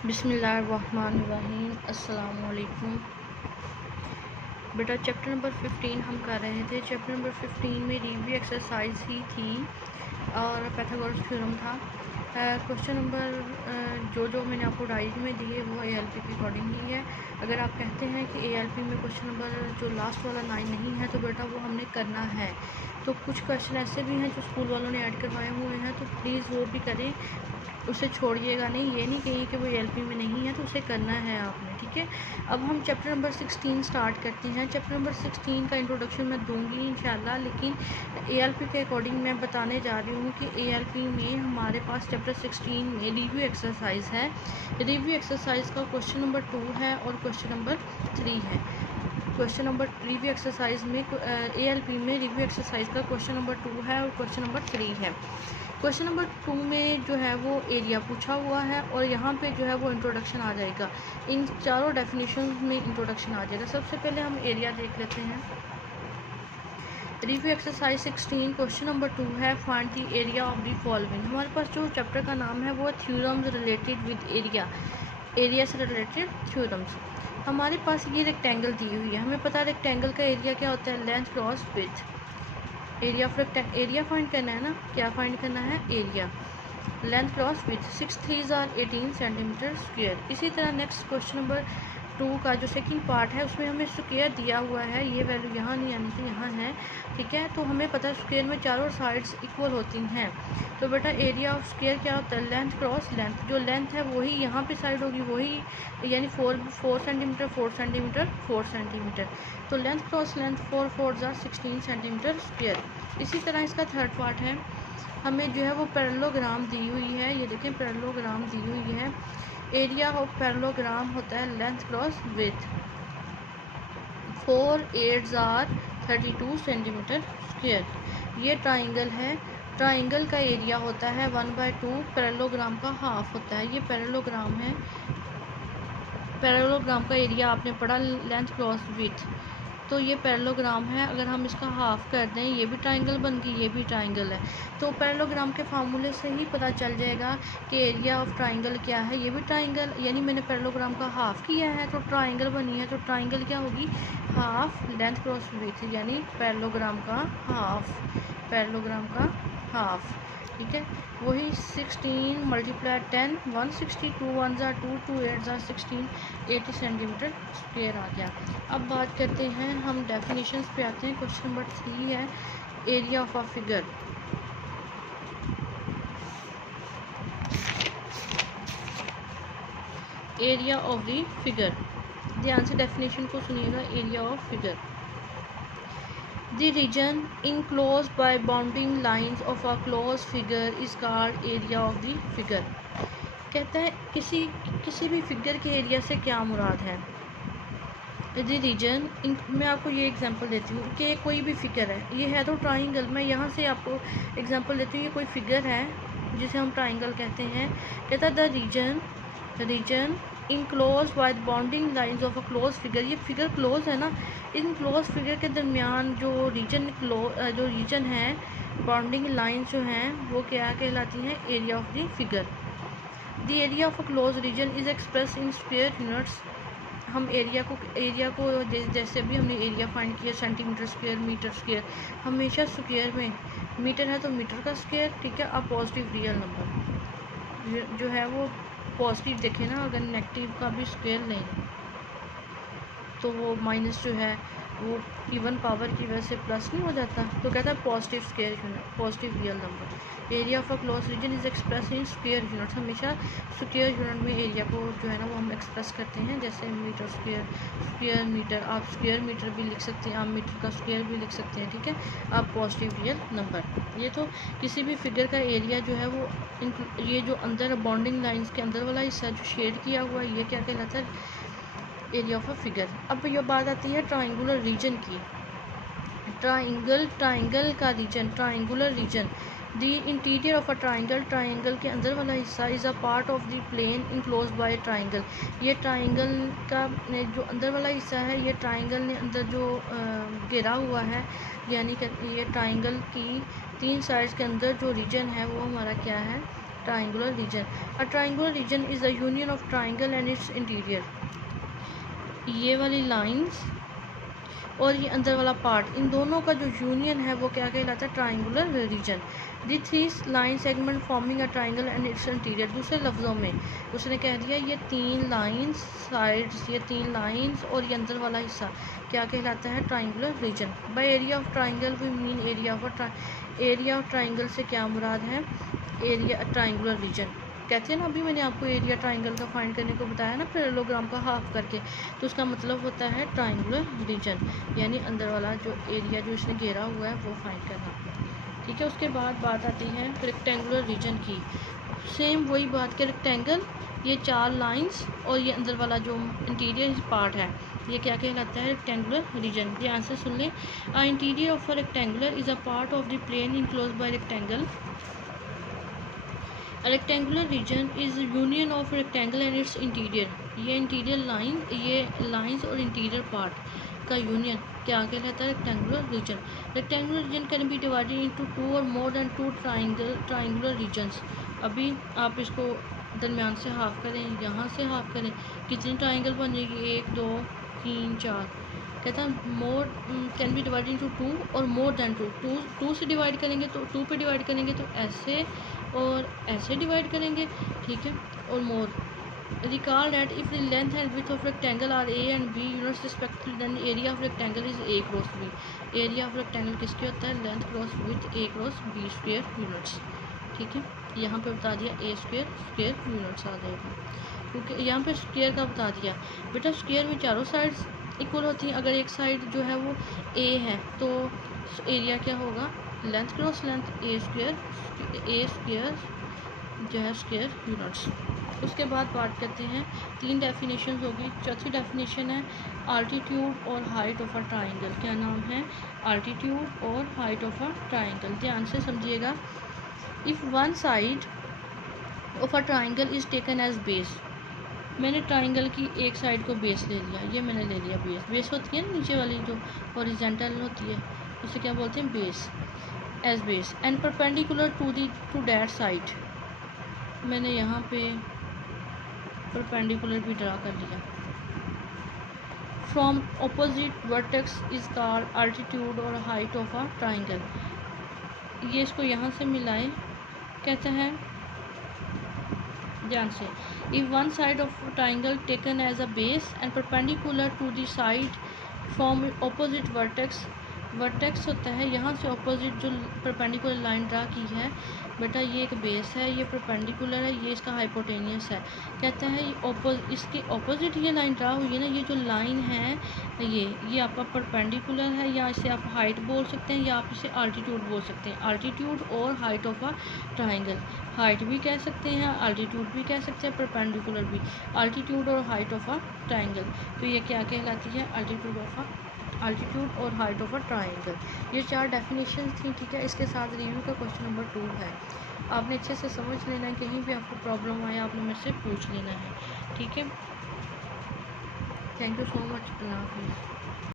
बिस्मिल्लाहिर्रहमानिर्रहीम। अस्सलाम वालेकुम। बेटा चैप्टर नंबर 15 हम कर रहे थे। चैप्टर नंबर 15 में रिव्यू एक्सरसाइज ही थी और पैथागोरस थ्योरम था। क्वेश्चन नंबर जो मैंने आपको डायरी में दिए वो एएलपी के अकॉर्डिंग ही है। अगर आप कहते हैं कि एएलपी में क्वेश्चन नंबर जो लास्ट वाला 9 नहीं है तो बेटा वो हमने करना है। तो कुछ क्वेश्चन ऐसे भी हैं जो स्कूल वालों ने ऐड करवाए हुए हैं, तो प्लीज़ वो भी करें, उसे छोड़िएगा नहीं। ये नहीं कहिए कि वो एएलपी में नहीं है, तो उसे करना है आपने, ठीक है। अब हम चैप्टर नंबर 16 स्टार्ट करते हैं। चैप्टर नंबर 16 का इंट्रोडक्शन मैं दूंगी इंशाल्लाह, लेकिन एएलपी के अकॉर्डिंग मैं बताने जा रही हूँ कि एएलपी में हमारे पास चैप्टर 16 में रिव्यू एक्सरसाइज है। रिव्यू एक्सरसाइज का क्वेश्चन नंबर 2 है और क्वेश्चन नंबर 3 है। क्वेश्चन नंबर रिव्यू एक्सरसाइज में एएलपी में रिव्यू एक्सरसाइज का क्वेश्चन नंबर 2 है और क्वेश्चन नंबर 3 है। क्वेश्चन नंबर 2 में जो है वो एरिया पूछा हुआ है और यहाँ पे जो है वो इंट्रोडक्शन आ जाएगा। इन चारों डेफिनेशन में इंट्रोडक्शन आ जाएगा। सबसे पहले हम एरिया देख लेते हैं। रिव्यू एक्सरसाइज 16 क्वेश्चन नंबर 2 है, find the area of the following. हमारे पास जो चैप्टर का नाम है वो theorems related with area, area से रिलेटेड थ्योरम्स। हमारे पास ये रेक्टेंगल दी हुई है। हमें पता है रेक्टेंगल का एरिया क्या होता है, length cross width. Area of rectangle, area find करना है ना, क्या फाइंड करना है, area. Length cross width 6 3 are 18 centimetre square. इसी तरह नेक्स्ट क्वेश्चन नंबर 2 का जो सेकंड पार्ट है उसमें हमें स्क्वायर दिया हुआ है। ये वैल्यू यहाँ नहीं आनी थी, यहाँ है, ठीक है। तो हमें पता है स्क्वायर में चारों साइड्स इक्वल होती हैं। तो बेटा एरिया ऑफ स्क्वायर क्या होता है, लेंथ क्रॉस लेंथ। जो लेंथ है वही यहाँ पे साइड होगी, वही यानी 4 सेंटीमीटर 4 सेंटीमीटर 4 सेंटीमीटर। तो length cross length 4 4 16 centimetre square. इसी तरह इसका थर्ड पार्ट है, हमें जो है वो पैरेललोग्राम दी हुई है। ये देखें पैरेललोग्राम दी हुई है। एरिया ऑफ पैरेललोग्राम होता है length cross width. 4 8 are 32 centimetre square. ये ट्राइंगल है। ट्राइंगल का एरिया होता है 1/2, पैरेललोग्राम का हाफ होता है। ये पैरेललोग्राम है। पैरेललोग्राम का एरिया आपने पढ़ा लेंथ क्रॉस विड्थ। तो ये पैरेललोग्राम है। अगर हम इसका हाफ कर दें, ये भी ट्राइंगल बन गई, ये भी ट्राइंगल है। तो पैरेललोग्राम के फार्मूले से ही पता चल जाएगा कि एरिया ऑफ ट्राइंगल क्या है। ये भी ट्राइंगल, यानी मैंने पैरेललोग्राम का हाफ किया है तो ट्राइंगल बनी है। तो ट्राइंगल क्या होगी, हाफ लेंथ क्रॉस विड्थ, यानी पैरेललोग्राम का हाफ, पैरेललोग्राम का हाफ, ठीक है। वही 16 मल्टीप्लाई 10 160, 2 1 2 2 8 16, 80 सेंटीमीटर स्क्वायर आ गया। अब बात करते हैं, हम डेफिनेशंस पे आते हैं। क्वेश्चन नंबर 3 है, area of a figure. Area of the figure, ध्यान से डेफिनेशन को सुनिएगा। Area of figure, The region enclosed by bounding lines of a closed figure is called area of the figure। कहता है किसी भी फिगर के एरिया से क्या मुराद है। द रीजन, मैं आपको ये एग्जांपल देती हूँ कि कोई भी फिगर है, ये है तो ट्राइंगल। मैं यहाँ से आपको एग्जांपल देती हूँ। ये कोई फिगर है जिसे हम ट्राइंगल कहते हैं। कहता है the region enclose by bounding lines of a close figure. ये फिगर क्लोज है ना, इन क्लोज फिगर के दरमियान जो रीजन है, बाउंडिंग लाइंस जो हैं वो क्या कहलाती हैं, area of the figure. The area of a close region is express in square units. हम एरिया को जैसे भी हमने एरिया फाइंड किया, सेंटीमीटर स्क्वायर, मीटर स्क्वायर, हमेशा स्क्वायर में। मीटर है तो मीटर का स्क्वायर, ठीक है। अब पॉजिटिव रियल नंबर जो है वो पॉजिटिव देखें ना, अगर नेगेटिव का भी स्क्वायर लें तो वो माइनस जो है वो इवन पावर की वजह से प्लस नहीं हो जाता। तो कहता है positive square unit, positive real number. Area of a close region is express in square units. हमेशा स्क्वायर यूनिट में एरिया को जो है ना वो हम एक्सप्रेस करते हैं, जैसे मीटर स्क्वायर, स्क्वायर मीटर। आप स्क्वायर मीटर भी लिख सकते हैं, आप मीटर का स्क्वायर भी लिख सकते हैं, ठीक है। आप पॉजिटिव रियल नंबर। ये तो किसी भी फिगर का एरिया जो है वो ये जो अंदर बाउंडिंग लाइन्स के अंदर वाला हिस्सा जो शेड किया हुआ है, ये क्या कहलाता है, एरिया ऑफ अ फिगर। अब ये बात आती है ट्राइंगुलर रीजन की। ट्राइंगल का region, triangular region. The interior of a triangle, triangle के अंदर वाला हिस्सा is a part of the plane enclose by triangle. ये ट्राइंगल का जो अंदर वाला हिस्सा है, ये ट्राइंगल ने अंदर जो घेरा हुआ है, यानी कि ये ट्राइंगल की 3 साइड्स के अंदर जो रीजन है वो हमारा क्या है, triangular region. A triangular region is the union of triangle and its interior. ये वाली लाइंस और ये अंदर वाला पार्ट, इन दोनों का जो यूनियन है वो क्या कहलाता है? Triangular region. The three line segment forming a triangle and its interior. दूसरे लफ्ज़ों में उसने कह दिया ये तीन लाइंस साइड्स, ये तीन लाइंस और ये अंदर वाला हिस्सा क्या कहलाता है? Triangular region. By area of triangle we mean area of triangle से क्या मुराद है? Area triangular region. कहते हैं ना, अभी मैंने आपको एरिया ट्राइंगल का फाइंड करने को बताया ना पैरेललोग्राम का हाफ करके, तो उसका मतलब होता है ट्राइंगुलर रीजन, यानी अंदर वाला जो एरिया जो इसने घेरा हुआ है वो फाइंड करना. ठीक है. उसके बाद बात आती है रेक्टेंगुलर रीजन की. सेम वही बात के रेक्टेंगल, ये चार लाइंस और ये अंदर वाला जो इंटीरियर पार्ट है ये क्या कहलाता है? Rectangular region. ये आंसर सुन लें. A interior of a rectangular is a part of the plane enclosed by rectangle. A rectangular region is union of rectangle and its interior. ये इंटीरियर लाइन, ये लाइंस और इंटीरियर पार्ट का union क्या कहलाता है? Rectangular region. Rectangular region can be divided into two और more than two triangular regions. अभी आप इसको दरमियान से हाफ करें, यहाँ से हाफ करें, कितनी ट्राइंगल बन जाएगी? 1 2 3 4. कहता है more can be divided into two और मोर देन टू से डिवाइड करेंगे तो टू पे डिवाइड करेंगे तो ऐसे और ऐसे डिवाइड करेंगे. ठीक है. और more. Recall that if the length and width of rectangle are A and B units respectively then area of rectangle is A cross B. Area of rectangle किसके होता है? Length cross width A cross B square units. ठीक है. यहाँ पे बता दिया ए square units आ जाएगा, क्योंकि यहाँ पे स्क्वायर का बता दिया. बेटा स्क्वायर में चारों साइड्स इक्वल होती हैं. अगर एक साइड जो है वो ए है तो एरिया क्या होगा? लेंथ क्रॉस लेंथ ए स्क्वायर जो है स्क्वायर यूनिट्स. उसके बाद बात करते हैं, 3 डेफिनेशन होगी. चौथी डेफिनेशन है आल्टीट्यूड और हाइट ऑफ अ ट्राइंगल. क्या नाम है? आल्टीट्यूड और हाइट ऑफ अ ट्राइंगल. ध्यान से समझिएगा. If one side of a triangle is taken as base. मैंने ट्राइंगल की एक साइड को बेस ले लिया, ये मैंने ले लिया बेस होती है ना नीचे वाली जो हॉरिजॉन्टल होती है, उसे क्या बोलते हैं? Base. As base and perpendicular to that side. मैंने यहाँ पे परपेंडिकुलर भी ड्रा कर लिया. From opposite vertex is called altitude और हाइट ऑफ अ ट्राइंगल. ये इसको यहाँ से मिलाए. कहते हैं ध्यान से, if one side of triangle taken as a base and perpendicular to the side from opposite vertex होता है यहाँ से ऑपोजिट जो परपेंडिकुलर लाइन ड्रा की है बेटा, ये एक बेस है, ये परपेंडिकुलर है, ये इसका हाइपोटेनियस है. कहता है इसके ऑपोजिट ये लाइन ड्रा हुई है ना, ये जो लाइन है ये आपका परपेंडिकुलर है, या इसे आप हाइट बोल सकते हैं या आप इसे आल्टीट्यूड बोल सकते हैं. आल्टीट्यूड और height of a triangle. Height भी कह सकते हैं, आल्टीट्यूड भी कह सकते हैं, परपेंडिकुलर भी. आल्टीट्यूड और हाइट ऑफ अ ट्राइंगल. तो ये क्या कहलाती है? आल्टीट्यूड और हाइट ऑफ अ ट्राइंगल. ये 4 डेफिनेशन थी. ठीक है. इसके साथ रिव्यू का क्वेश्चन नंबर 2 है. आपने अच्छे से समझ लेना है, कहीं भी आपको प्रॉब्लम आए आपने मेरे से पूछ लेना है. ठीक है. Thank you so much. अल्लाह हाफिज़.